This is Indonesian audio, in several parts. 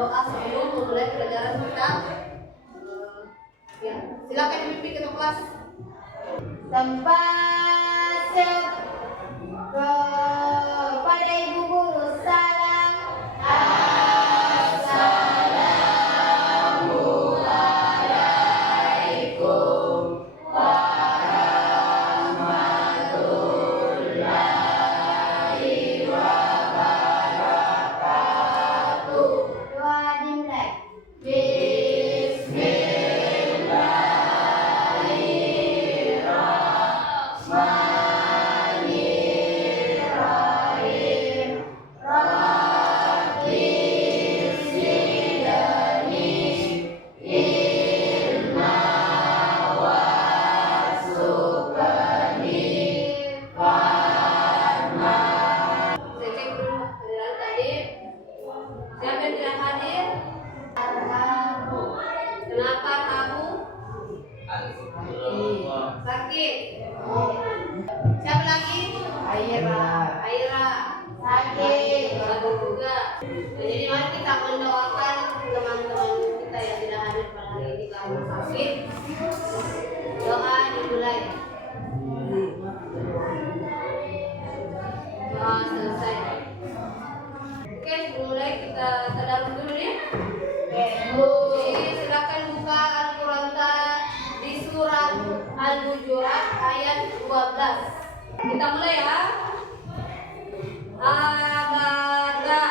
berdoa sebelum memulai pelajaran kita. Ya, silakan dipimpin ke kelas. Tempat kepada ibu guru salam. Assalamualaikum warahmatullahi wabarakatuh. Doa dimulai. Kenapa kamu sakit? Siapa lagi? Aira Sakit. bagus juga. Nah, jadi mari kita mendoakan teman-teman kita yang tidak hadir pada hari ini karena sakit. Doa dimulai. Doa selesai. Oke, mulai kita tadarus dulu ya. Silakan buka Al-Quran di surat Al-Hujurat ayat 12. Kita mulai ya. Abada.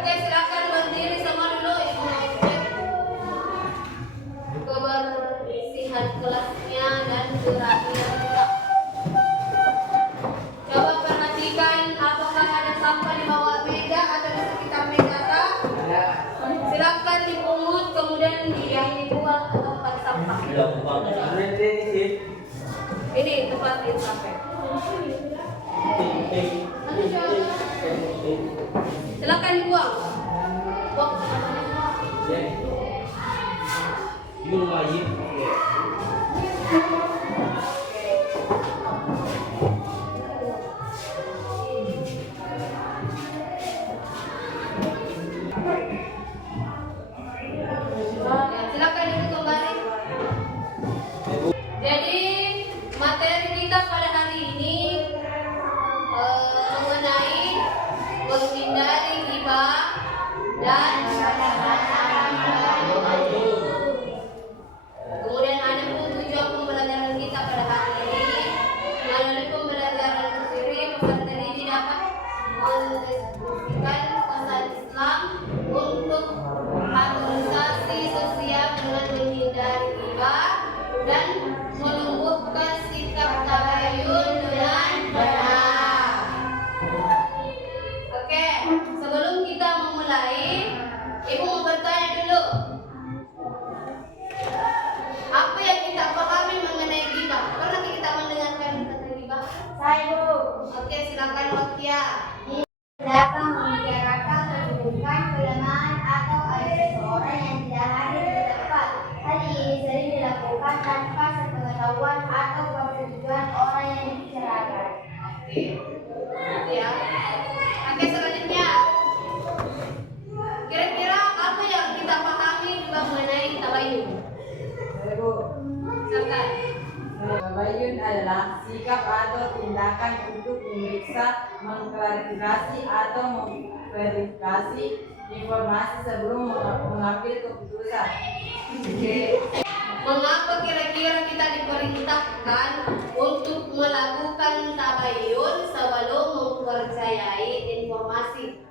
Oke, silakan berdiri semua dulu Ibu Aisyah. Kebersihan kelasnya dan geraknya juga. Coba perhatikan apakah ada sampah di bawah meja atau di sekitar meja kah? Silakan dipungut kemudian dibuang ke tempat sampah. Ini tempat sampah. Silakan dibuang. Buang. Ya, silakan duduk kembali. Jadi materi kita pada hari ini mengenai menghindari ghibah dan kemudian ada tujuan pembelajaran kita pada hari ini. Melalui pembelajaran tersebut peserta ini dapat mendiskusikan pesan Islam untuk harmonisasi sosial dengan menghindari ghibah dan menumbuhkan sikap tabayun dengan benar. Oke, sebelum kita memulai, Ibu mau bertanya dulu. Apa yang kita pahami mengenai ghibah? Pernah kita mendengarkan kata ghibah? Saya Bu. Oke, silakan Wakia. Dapat membicarakan kedudukan, kelemahan atau aib seseorang yang tidak hadir di tempat. Hal ini sering dilakukan tanpa sepengetahuan atau persetujuan orang yang dibicarakan. Oke, ya. Oke, selanjutnya. Kira-kira apa yang kita pahami juga mengenai tabayun? Silakan. Tabayun adalah sikap atau tindakan untuk memeriksa, mengklarifikasi atau memverifikasi informasi sebelum mengambil keputusan. Mengapa kira-kira kita diperintahkan untuk melakukan tabayun sebelum mempercayai informasi?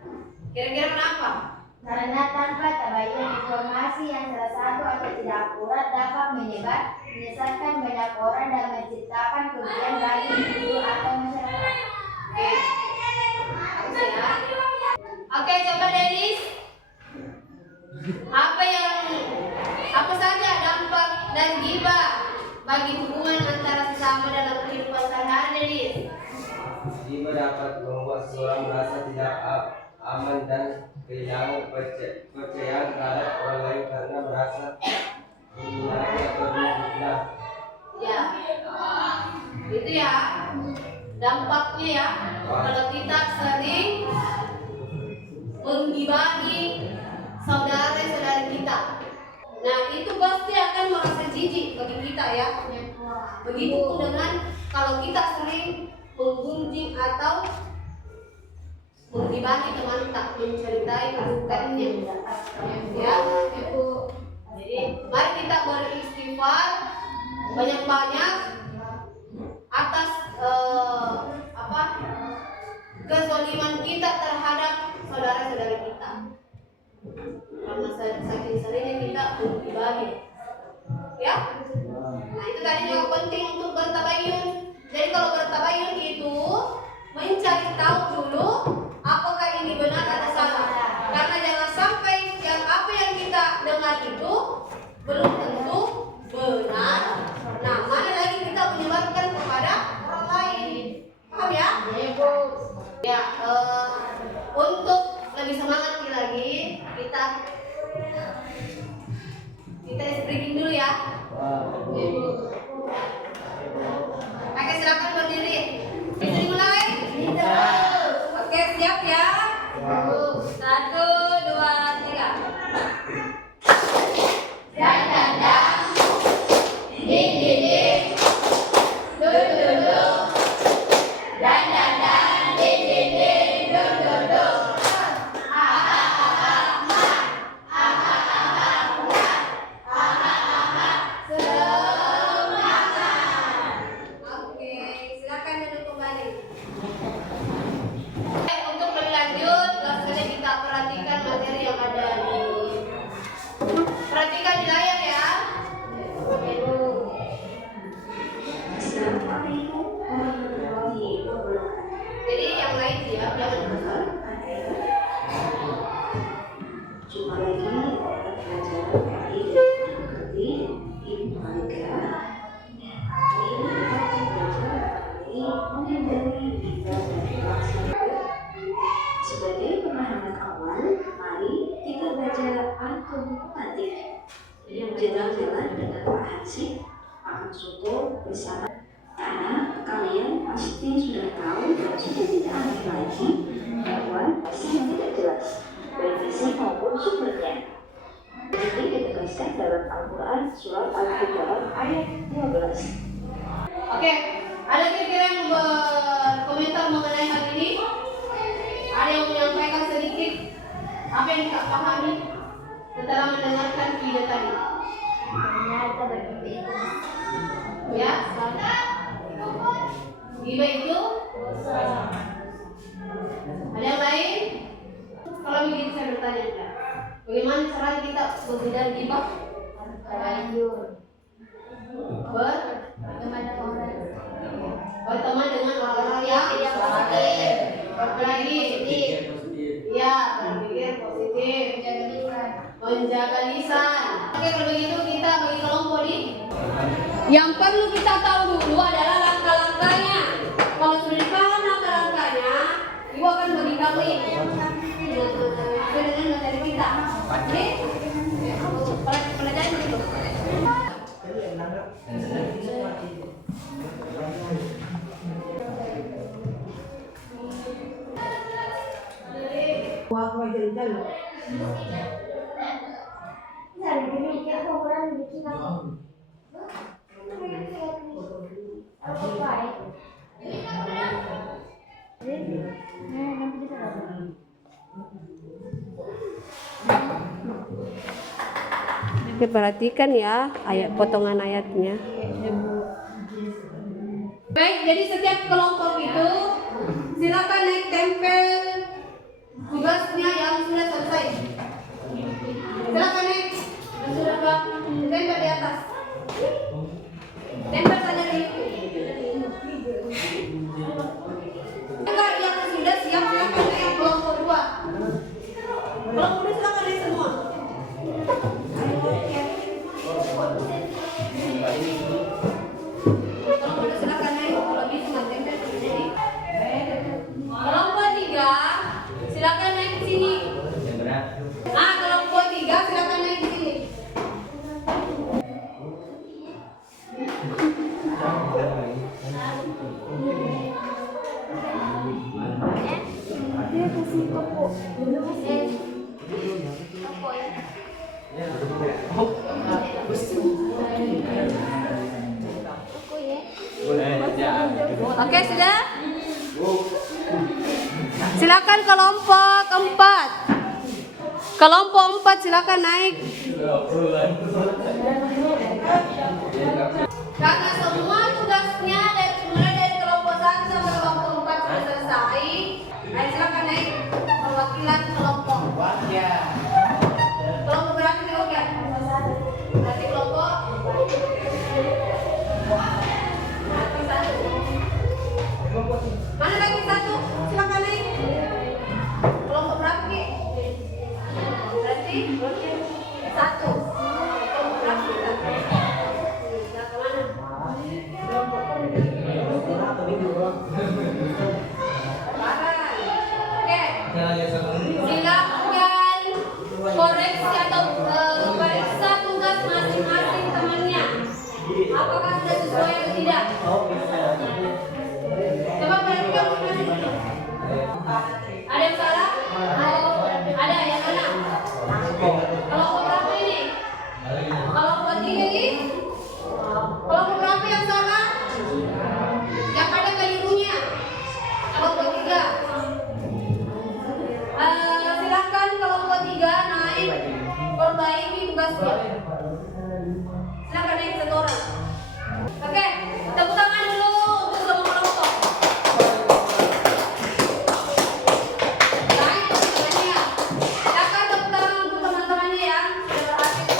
Kira-kira kenapa? Karena tanpa tabayun informasi yang salah satu atau tidak akurat dapat menyebar, menyesatkan banyak orang dan menciptakan kerugian bagi individu atau masyarakat. Oke. Apa saja dampak dan ghibah bagi hubungan antara sesama dalam kehidupan sehari-hari? Ghibah dapat membuat seseorang merasa tidak aman dan kehilangan kepercayaan terhadap orang lain karena merasa dihinai atau difitnah. Ya, itu ya dampaknya ya. Kalau kita sering menggibahi saudara-saudara kita, nah itu pasti akan merasa jijik bagi kita ya. Begitupun dengan kalau kita sering menggunjing atau menggibahi teman, tak menceritai keburukannya ya. Jadi mari kita beristighfar banyak-banyak atas kezaliman kita terhadap saudara-saudara kita, karena saking seringnya kita menggibahi ya. Nah itu tadi juga penting untuk bertabayun. Jadi kalau bertabayun itu mencari tahu dulu apakah ini benar atau salah, karena jangan sampai yang apa yang kita dengar itu belum tentu benar. Nah mana lagi kita menyebarkan kepada orang lain, paham ya? Ya, untuk lebih semangat lagi kita breaking dulu ya. Oke, silakan berdiri. Bisa dimulai? Bisa. Oke, siap ya. 1, 2, 3. Dandang, dinding, duduk, dandang, dinding, duduk. Jadi yang lain ya, jangan besar. Jumpa lagi dalam pelajaran kali ini Ibu Malika. Hari ini kita akan belajar mengenai kita dan pelaksanaan. Sebagai pemahaman awal, mari kita belajar argumentatif yang jalan-jalan dengan Pak Hansip, Pak Soto bersama. Karena kalian pasti sudah tahu dan sudah tidak aneh lagi bahwa bahasa yang tidak jelas baik isi maupun sumbernya. Ini ditegaskan dalam Al-Quran surat Al-Quran ayat 12. Oke, ada kira-kira yang berkomentar mengenai hal ini? Ada yang menyampaikan sedikit apa yang tidak pahami setelah mendengarkan video tadi? Ternyata begitu. Ya, ghibah itu ada yang lain? Kalau begitu saya bertanya enggak? Bagaimana cara kita menghindari ghibah? Berteman dengan orang-orang yang positif. Apalagi ya, berpikir positif, menjaga lisan. Oke, kalau begitu kita bagi kelompok ini. Yang perlu kita tahu dulu adalah langkah-langkahnya. Kalau sudah paham langkah-langkahnya, ibu akan bagi kamu ini dengan materi kita. Oke? Pelajaran dulu. Oke, perhatikan ya potongan ayatnya. Baik, jadi setiap kelompok itu silakan naik tempel tugasnya yang sudah selesai. Silakan naik yang sudah tempel di atas. Tempel saja di enggak, yang sudah siap silakan naik kelompok 2. Kelompok 2 silakan naik semua. Oke, sudah? Silakan kelompok 4. Kelompok 4 silakan naik. Karena semua tugasnya mulai dari kelompok 1 sampai kelompok 4 sudah selesai. Ayo silakan naik perwakilan kelompok. Kelompok berapa nih oke? Nanti kelompok. Mana bagi 1? Silakan naik. Kelompok berapa nih? Berarti 1. Kelompok berapa kita? Nah, kemana? Oke. Silakan koreksi atau periksa tugas masing-masing temannya. Apakah sudah sesuai atau tidak? Coba perhatikan masing-masing. Ada yang salah? Ada yang mana? Kelompok berapa ini? Kelompok 3 ini? Kelompok berapa yang salah? Yang ada kelirunya. Kelompok 3. Silakan kelompok 3 naik perbaiki tugasnya. Silakan naik 1 orang. Oke, tepuk tangan dulu untuk semua kelompok. Naik teman-temannya. Silakan tepuk tangan untuk teman-temannya ya. Sudah berhasil.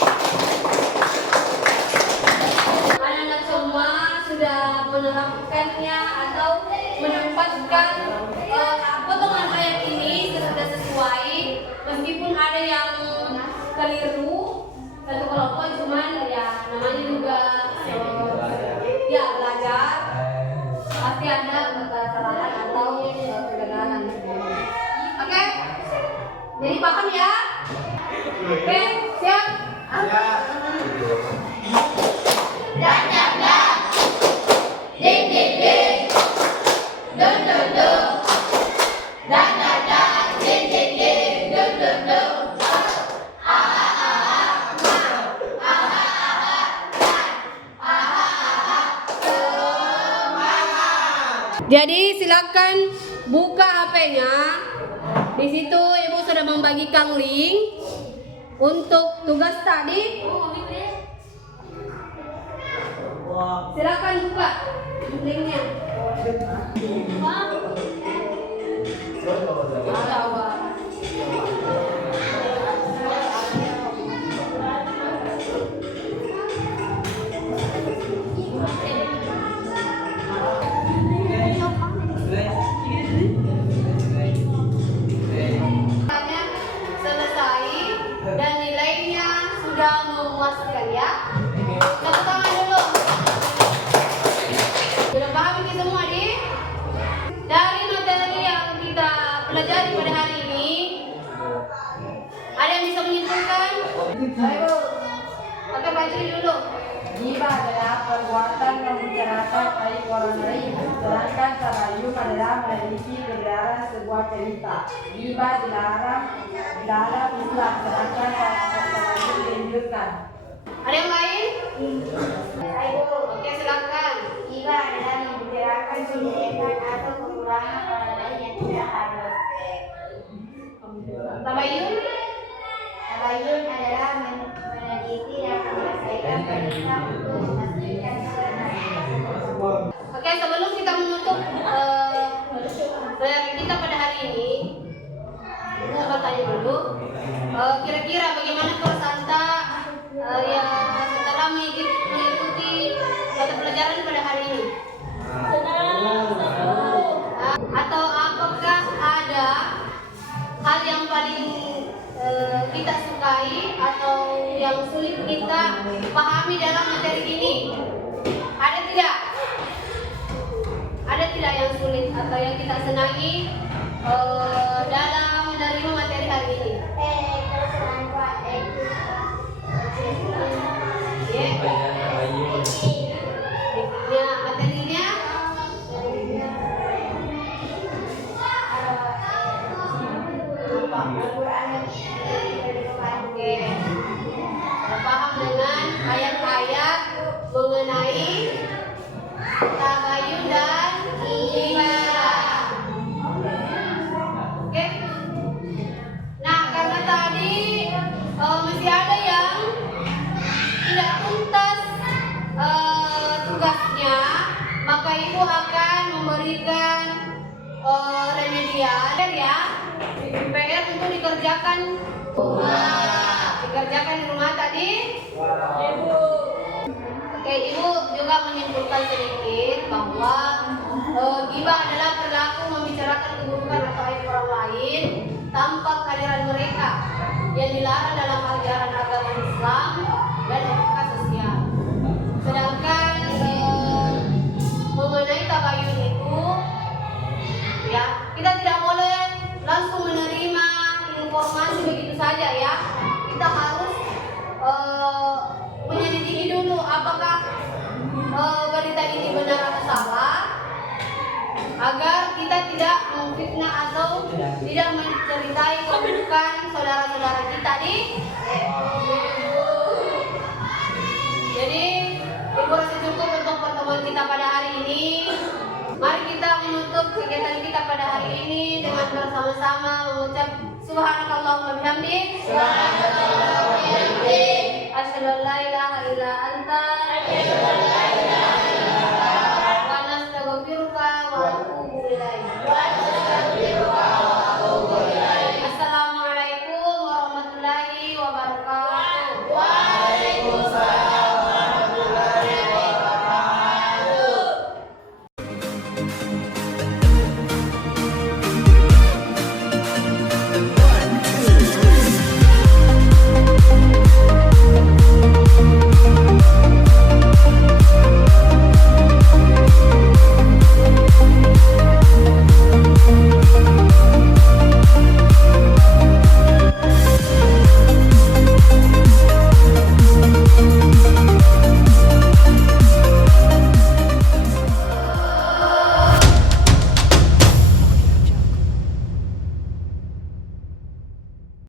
Anak-anak semua sudah menerapkannya atau menempatkan potongan ayat ini sudah sesuai, meskipun ada yang keliru satu kelompok, cuman ya namanya juga ya belajar, pasti ada kesalahan atau kegagalan. Oke, jadi paham ya? Oke, siap? Jadi silakan buka HP-nya. Di situ Ibu sudah membagikan link untuk tugas tadi. Silakan buka linknya. Selesai dan nilainya sudah memuaskan ya. Tepuk tangan dulu. Sudah paham ini semua nih? Dari materi yang kita pelajari pada hari ini, ada yang bisa menyimpulkan? Ayo, pakai baju dulu. Ghibah adalah perbuatan membicarakan aib orang lain, sedangkan tabayun adalah meneliti kebenaran sebuah cerita. Ghibah dilarang dalam Islam, sedangkan tabayun dianjurkan. Ada yang lain? Oke, silakan. Iba adalah membicarakan kejelekan atau kekurangan orang lain yang tidak ada. Tabayun? Tabayun adalah meneliti dan menyelesaikan cerita untuk memastikan kebenaran tersebut. Oke, sebelum kita menutup pelajaran kita pada hari ini, mau bertanya dulu, kira-kira bagaimana persanta yang setelah mengikuti mata pelajaran pada hari ini? Atau apakah ada hal yang paling kita sukai atau yang sulit kita pahami dalam materi ini? Ada tidak? Ada tidak yang sulit atau yang kita senangi dalam menerima materi hari ini? Ya, materinya Ibu akan memberikan remedial ya. PR untuk dikerjakan dikerjakan di rumah tadi. Oke, Ibu juga menyimpulkan sedikit bahwa ghibah adalah perilaku membicarakan keburukan atau aib orang lain tanpa kehadiran mereka yang dilarang dalam ajaran agama Islam dan etika sosial. Sedangkan mengenai tabayun itu, ya kita tidak boleh langsung menerima informasi begitu saja ya. Kita harus menyelidiki dulu apakah berita ini benar atau salah, agar kita tidak memfitnah atau tidak menceritai keburukan saudara-saudara kita di. Jadi Ibu rasa cukup untuk pertemuan kita pada hari ini. Mari kita menutup kegiatan kita pada hari ini dengan bersama-sama mengucap subhanakallahumma bihamdik.